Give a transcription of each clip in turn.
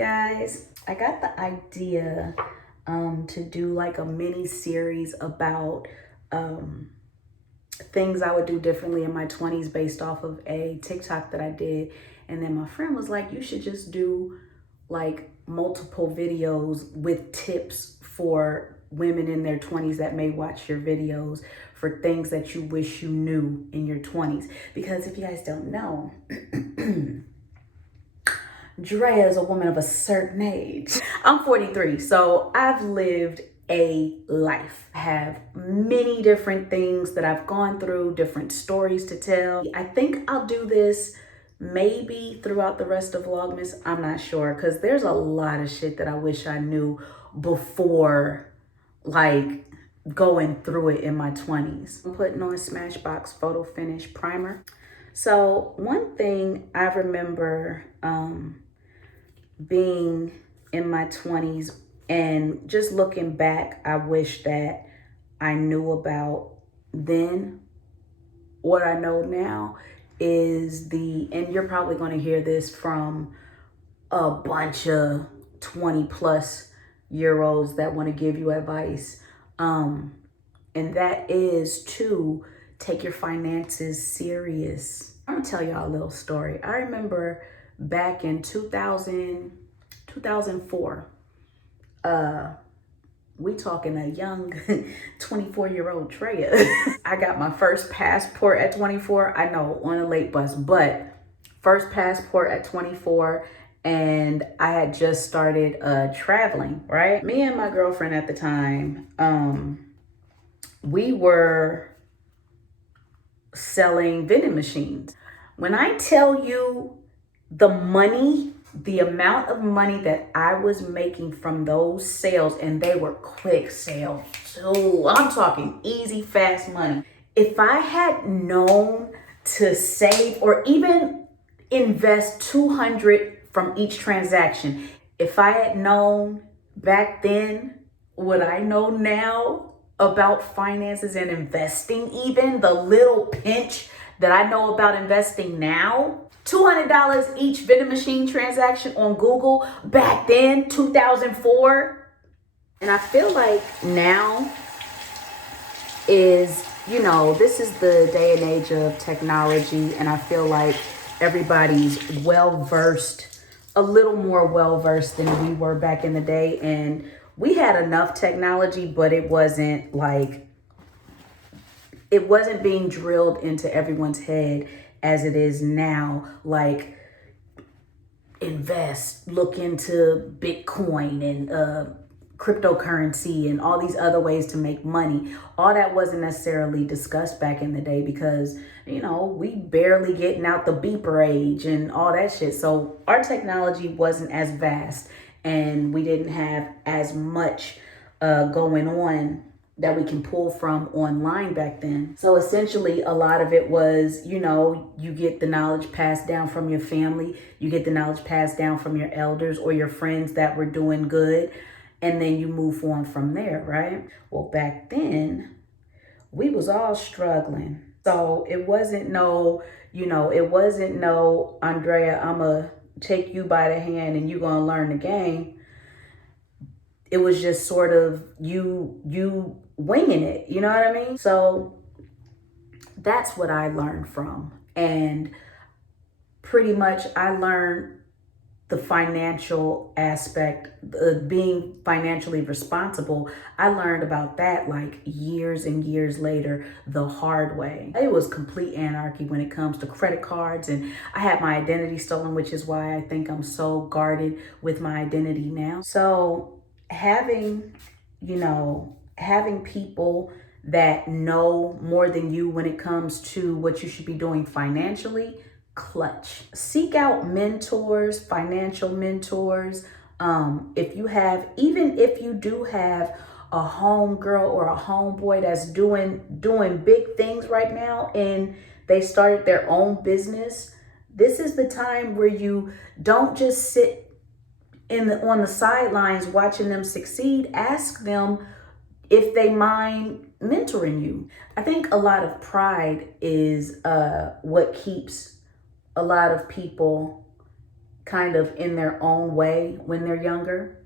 guys, I got the idea to do like a mini series about things I would do differently in my 20s based off of a TikTok that I did. And then my friend was like, you should just do like multiple videos with tips for women in their 20s that may watch your videos for things that you wish you knew in your 20s. Because if you guys don't know, Drea is a woman of a certain age. I'm 43, so I've lived a life. I have many different things that I've gone through, different stories to tell. I think I'll do this maybe throughout the rest of Vlogmas. I'm not sure, because there's a lot of shit that I wish I knew before, like, going through it in my 20s. I'm putting on Smashbox Photo Finish Primer. So one thing I remember being in my 20s and just looking back, I wish that I knew about then. What I know now is and you're probably going to hear this from a bunch of 20 plus year olds that want to give you advice. And that is to take your finances serious. I'm gonna tell y'all a little story. I remember back in 2004, we talking a young 24-year-old Drea. I got my first passport at 24. I know, on a late bus, but first passport at 24. And I had just started traveling, right? Me and my girlfriend at the time, we were selling vending machines. When I tell you the amount of money that I was making from those sales, and they were quick sales too. I'm talking easy, fast money. If I had known to save or even invest $200 from each transaction, if I had known back then what I know now about finances and investing, even the little pinch that I know about investing now, $200 each vending machine transaction on Google back then, 2004. And I feel like now is, this is the day and age of technology. And I feel like everybody's well-versed, a little more well-versed than we were back in the day. And we had enough technology, but it wasn't being drilled into everyone's head as it is now. Like, invest, look into Bitcoin and cryptocurrency and all these other ways to make money. All that wasn't necessarily discussed back in the day because, we barely getting out the beeper age and all that shit. So our technology wasn't as vast and we didn't have as much going on that we can pull from online back then. So essentially a lot of it was, you get the knowledge passed down from your family, you get the knowledge passed down from your elders or your friends that were doing good, and then you move on from there, right? Well, back then we was all struggling. So it wasn't no, Andrea, I'ma take you by the hand and you're gonna learn the game. It was just sort of you winging it, you know what I mean? So that's what I learned from. And pretty much I learned the financial aspect, being financially responsible. I learned about that like years and years later, the hard way. It was complete anarchy when it comes to credit cards, and I had my identity stolen, which is why I think I'm so guarded with my identity now. So having people that know more than you when it comes to what you should be doing financially, clutch. Seek out mentors, financial mentors. Even if you do have a homegirl or a homeboy that's doing big things right now and they started their own business, this is the time where you don't just sit on the sidelines watching them succeed. Ask them if they mind mentoring you. I think a lot of pride is what keeps a lot of people kind of in their own way when they're younger,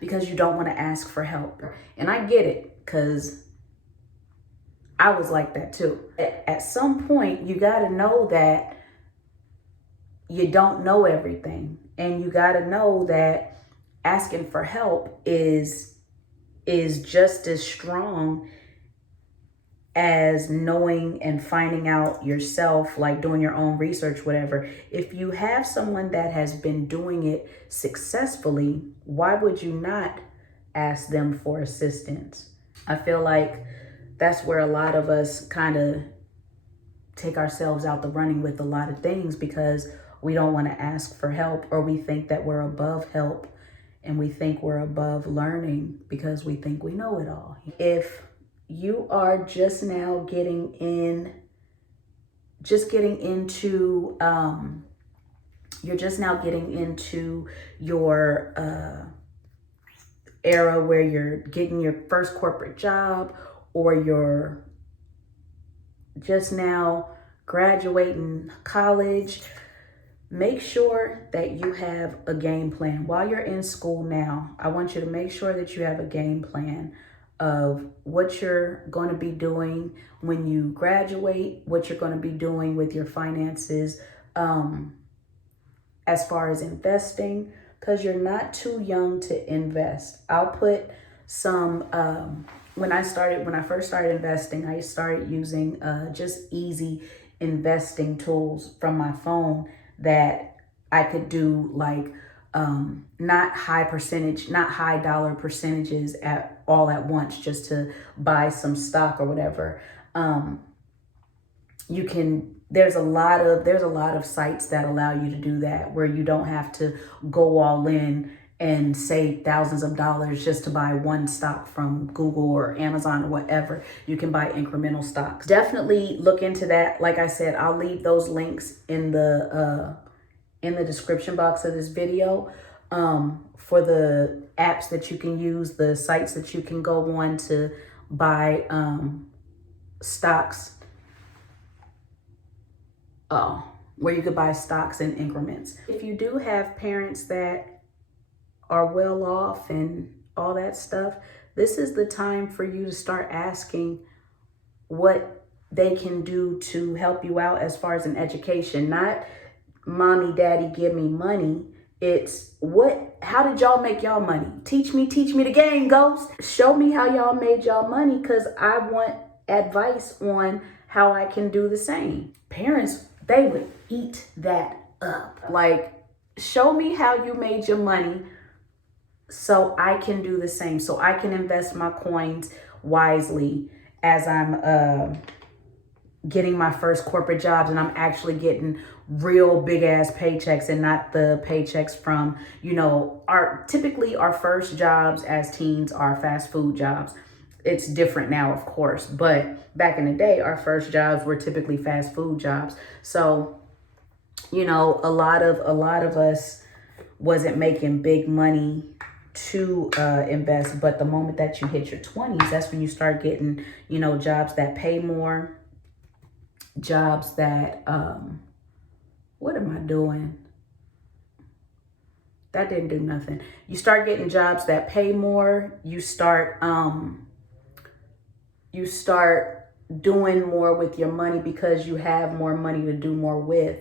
because you don't want to ask for help. And I get it, because I was like that too. At some point, you got to know that you don't know everything. And you got to know that asking for help is just as strong as knowing and finding out yourself, like doing your own research, whatever. If you have someone that has been doing it successfully, why would you not ask them for assistance? I feel like that's where a lot of us kind of take ourselves out the running with a lot of things, because we don't want to ask for help, or we think that we're above help, and we think we're above learning because we think we know it all. If you are just now getting into your era where you're getting your first corporate job, or you're just now graduating college, make sure that you have a game plan. While you're in school now, I want you to make sure that you have a game plan of what you're going to be doing when you graduate, what you're going to be doing with your finances, as far as investing, because you're not too young to invest. I'll put some, when I first started investing, I started using just easy investing tools from my phone that I could do, like not high dollar percentages all at once, just to buy some stock or whatever. There's a lot of sites that allow you to do that, where you don't have to go all in and save thousands of dollars just to buy one stock from Google or Amazon or whatever. You can buy incremental stocks. Definitely look into that. Like I said, I'll leave those links in the description box of this video, for the apps that you can use, the sites that you can go on to buy stocks, where you could buy stocks in increments. If you do have parents that are well off and all that stuff, this is the time for you to start asking what they can do to help you out as far as an education. Not mommy, daddy, give me money. It's how did y'all make y'all money? Teach me the game, Ghost. Show me how y'all made y'all money, because I want advice on how I can do the same. Parents, they would eat that up. Like, show me how you made your money so I can do the same, so I can invest my coins wisely as I'm getting my first corporate jobs, and I'm actually getting real big ass paychecks, and not the paychecks from, typically our first jobs as teens are fast food jobs. It's different now, of course, but back in the day, our first jobs were typically fast food jobs. So, a lot of us wasn't making big money to invest. But the moment that you hit your 20s, that's when you start getting, jobs that pay more, jobs that, what am I doing? That didn't do nothing. You start getting jobs that pay more. You start doing more with your money because you have more money to do more with.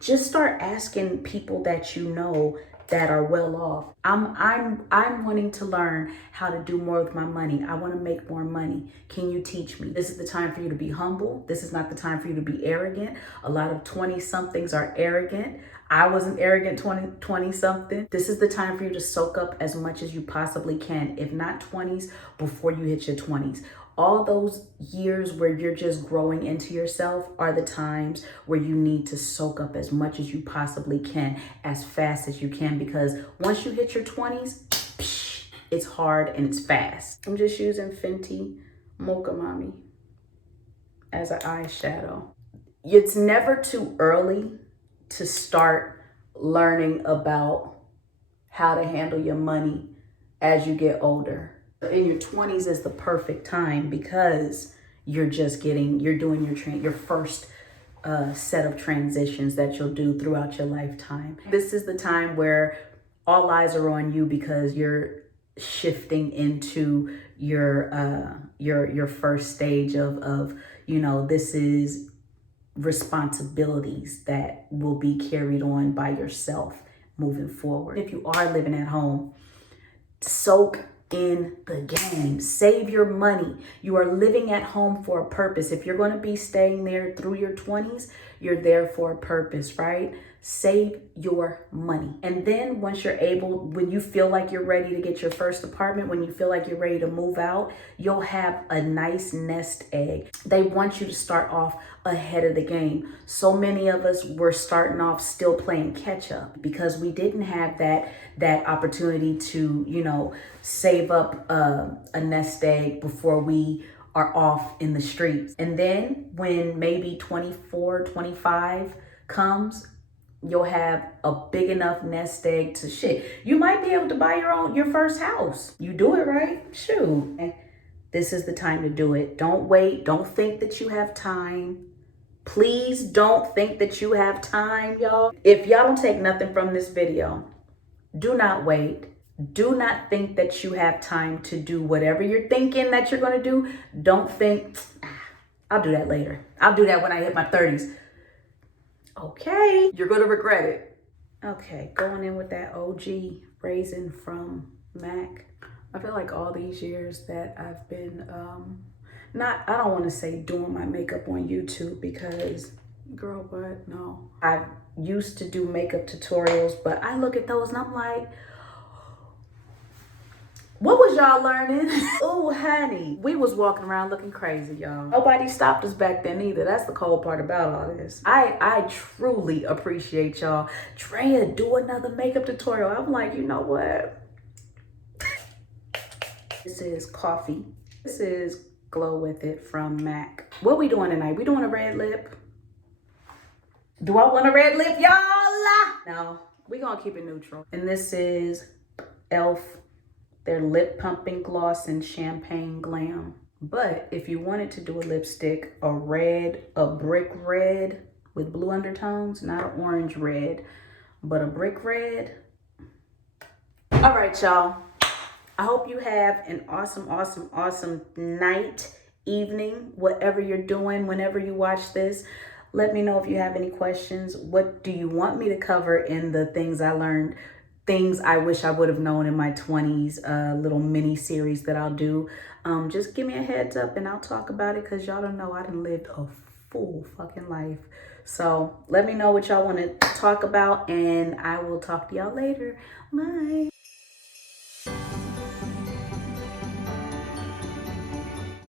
Just start asking people that you know that are well off. I'm wanting to learn how to do more with my money. I want to make more money. Can you teach me? This is the time for you to be humble. This is not the time for you to be arrogant. A lot of 20-somethings are arrogant. I was an arrogant 20-something. This is the time for you to soak up as much as you possibly can, if not 20s, before you hit your 20s. All those years where you're just growing into yourself are the times where you need to soak up as much as you possibly can, as fast as you can, because once you hit your 20s, it's hard and it's fast. I'm just using Fenty Mocha Mommy as an eyeshadow. It's never too early to start learning about how to handle your money as you get older. In your 20s is the perfect time, because you're doing your first set of transitions that you'll do throughout your lifetime. This is the time where all eyes are on you because you're shifting into your first stage of you know, this is responsibilities that will be carried on by yourself moving forward. If you are living at home, soak in the game. Save your money. You are living at home for a purpose. If you're going to be staying there through your 20s, you're there for a purpose, right? Save your money. And then once you're able, when you feel like you're ready to get your first apartment, when you feel like you're ready to move out, you'll have a nice nest egg. They want you to start off ahead of the game. So many of us were starting off still playing catch up because we didn't have that opportunity to, you know, save up a nest egg before we are off in the streets. And then when maybe 24, 25 comes, you'll have a big enough nest egg to shit. You might be able to buy your first house. You do it right, shoot. This is the time to do it. Don't wait. Don't think that you have time. Please don't think that you have time, y'all. If y'all don't take nothing from this video, do not wait. Do not think that you have time to do whatever you're thinking that you're going to do. Don't think, I'll do that later. I'll do that when I hit my 30s. Okay, you're going to regret it. Okay, going in with that OG raisin from MAC. I feel like all these years that I've been, I don't want to say doing my makeup on YouTube because, girl, what? No. I used to do makeup tutorials, but I look at those and I'm like, what was y'all learning? Oh, honey, we was walking around looking crazy, y'all. Nobody stopped us back then either. That's the cold part about all this. I truly appreciate y'all. Drea, do another makeup tutorial. I'm like, you know what? This is coffee. This is Glow With It from MAC. What we doing tonight? We doing a red lip? Do I want a red lip, y'all? No, we gonna keep it neutral. And this is e.l.f. Their lip pumping gloss in Champagne Glam. But if you wanted to do a lipstick, a brick red with blue undertones, not an orange red, but a brick red. All right, y'all. I hope you have an awesome, awesome, awesome night, evening, whatever you're doing, whenever you watch this. Let me know if you have any questions. What do you want me to cover in the things I learned? Things I wish I would have known in my 20s, little mini series that I'll do. Just give me a heads up and I'll talk about it because y'all don't know I done lived a full fucking life. So let me know what y'all want to talk about and I will talk to y'all later. Bye.